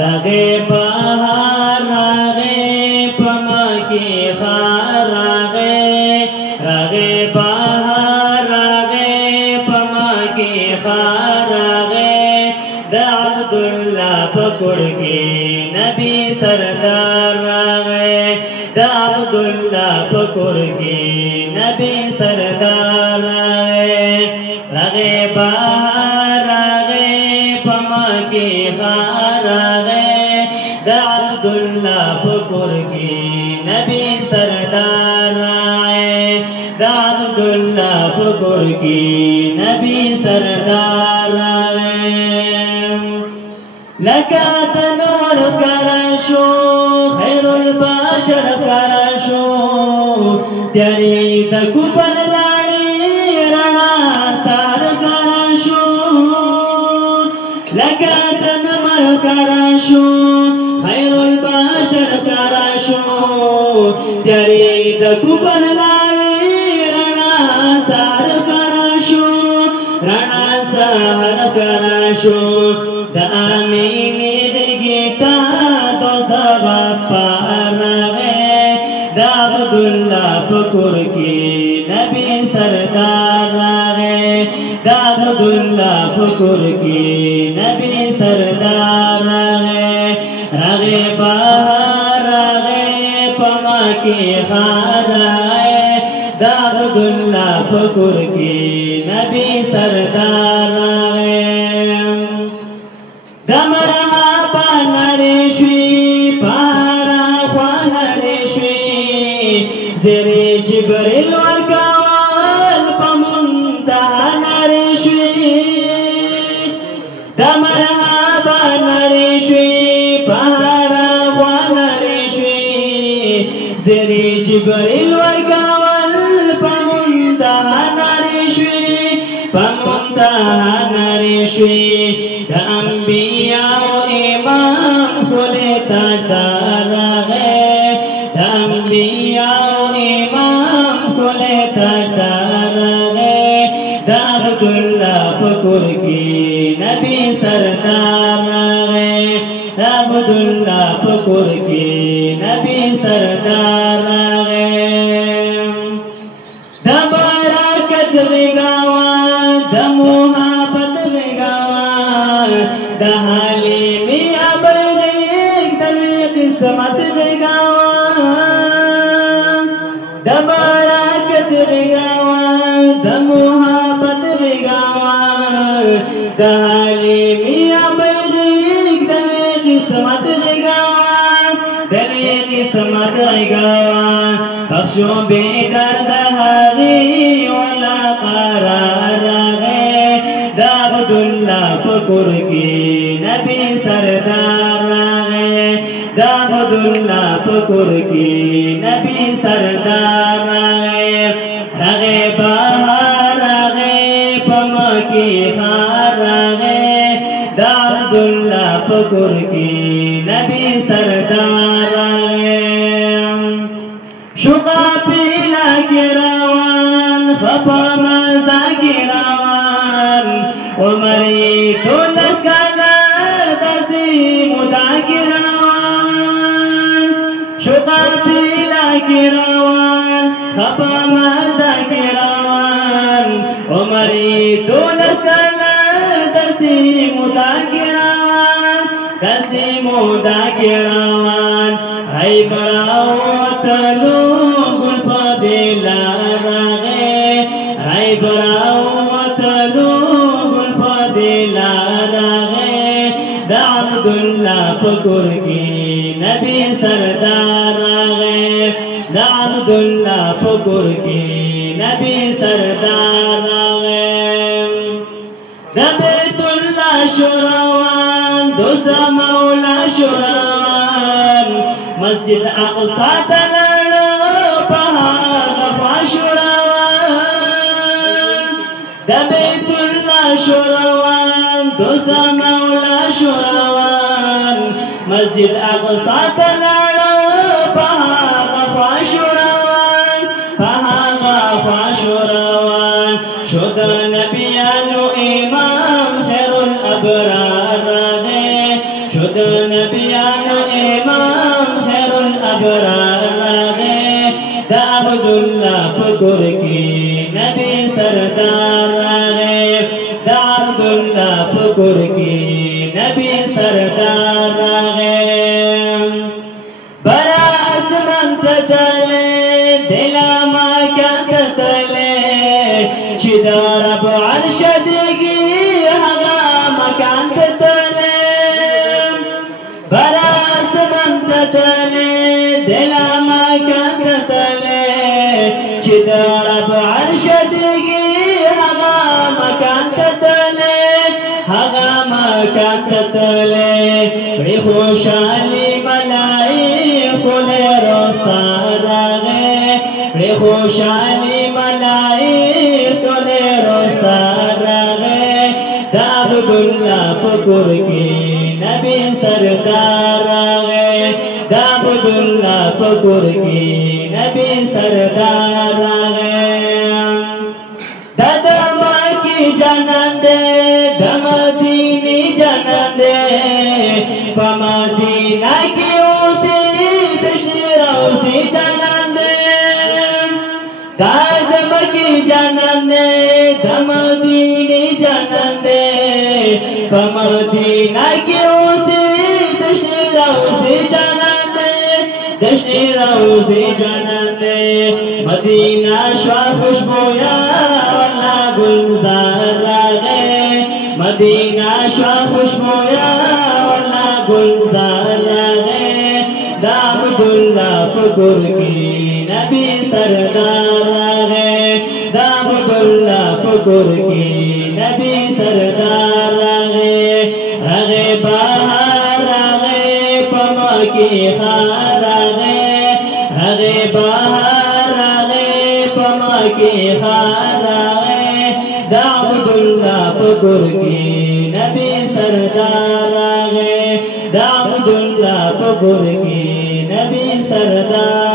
راغې بهار راغې پما کې خار راغې بهار راغې پما کې خار د عبدالله پکړ کې نبی سردار راغې د عبدالله پکړ کې نبی سردار راغې بهار راغې پما کې خار د عبدالله پکړ کې نبی سردار د عبدالله پکړ کې نبی سردار لکه تنور ښکاره شو خیر البشر ښکاره شو تیارې د کوپر لاړې رڼا سار ښکاره شو لکه تنور ښکاره شو خیر البشر ښکاره شو تیارې د کوپر لاړې رڼا سار ښکاره شو رڼا سار ښکاره شو د آمینې غېږې دو سبا پار راغې د عبدالله پکړ کې نبی سردار راغې د عبدالله پکړ کې نبی سردار راغې بهار راغې پما کې خار د عبدالله پکړ کې نبی سردار دمرا پانرشوی پارا خوانرشوی زری جبریل ورکوال پمنتها نرشوی دمرا پانرشوی پارا خوانرشوی زری جبریل ورکوال پمنتها نرشوی پمنتها نرشوی د انبیاء امام خلتا راغې د انبیاء امام خلتا راغې د عبدالله پکړ کې نبی سردار راغې د عبدالله پکړ کې نبی سردار راغې د برکت غېږه د محبت غېږه د حلیمې ابغیږ د قسمت غېږه د برکت غېږه د محبت غېږه د حلیمې ابغیږ د قسمت غېږه د قسمت غېږه بخشو بې درد هغې ولا قرار راغې د عبدالله پکړ کې نبی سردار راغې د عبدالله پکړ کې نبی سردار راغې بهار راغې پما کې خار راغې د عبدالله پکړ کې نبی سردار راغې شوقا پیلا کې روان خپا مزا کې روان عمر یې ټول کله داسې مودا کې روان شوقا پیلا کې روان خپا مزا کې روان عمر یې ټول کله داسې مودا کې روان داسې مودا کې روان ای براوتلو ګل په دلار راغې ای براوتلو ګل په دلار راغې د عبدالله پکړ کې نبی سردار راغې د عبدالله پکړ کې نبی سردار راغې د بیت الله شروان دوست مولا شروان مسجد اقصا تلړو په هغه خوا شروان د بیت الله شروان دوست مولا شروان مسجد اقصا تلړو په هغه خوا شروان په هغه خوا شروان شو د نبیانو امام خیر الابرار راغې شو د نبيانو امام خیر الابرار راغے دا عبداللہ فکر کی نبی سردار راغے دا عبداللہ فکر کی نبی سردار راغے برا اسمان تتلے دلا ما کان تتلے چدا رب عرش دگی حغا مکان تتلے برا اسمان تتلے دلا ما کان تتلے چدا رب عرش دگی حغا مکان تتلے حغا مکان تتلے بڑی خوشحالی ملائی کھلے روسا راغے بڑی خوشحالی ملائی کھلے روسا راغے دا عبداللہ فکر کی نبی سردار راغے دا عبداللہ فکر کی نبی سردار راغے دا دما کی جنان دے دمدینی جنان دے پمدینہ کی اوسی دشنی روسی جنان دے دا دما کی جنان دے دمدینی جنان دے پمدینہ کی اوسی دشنی روسی جنان دے دشنی روسی جنان دے مدینہ شوا خوشبویا والا گلزار راغے مدینہ شوا خوشبویا والا گلزار راغے دا عبداللہ فکر کی نبی سردار راغے دا عبداللہ فکر کی نبی سردار راغے راغے بہار راغے پما کی خار راغے راغے بہار راغے پما کی خار راغے دا عبداللہ فکر کی نبی سردار راغے دا عبداللہ فکر کی نبی سردار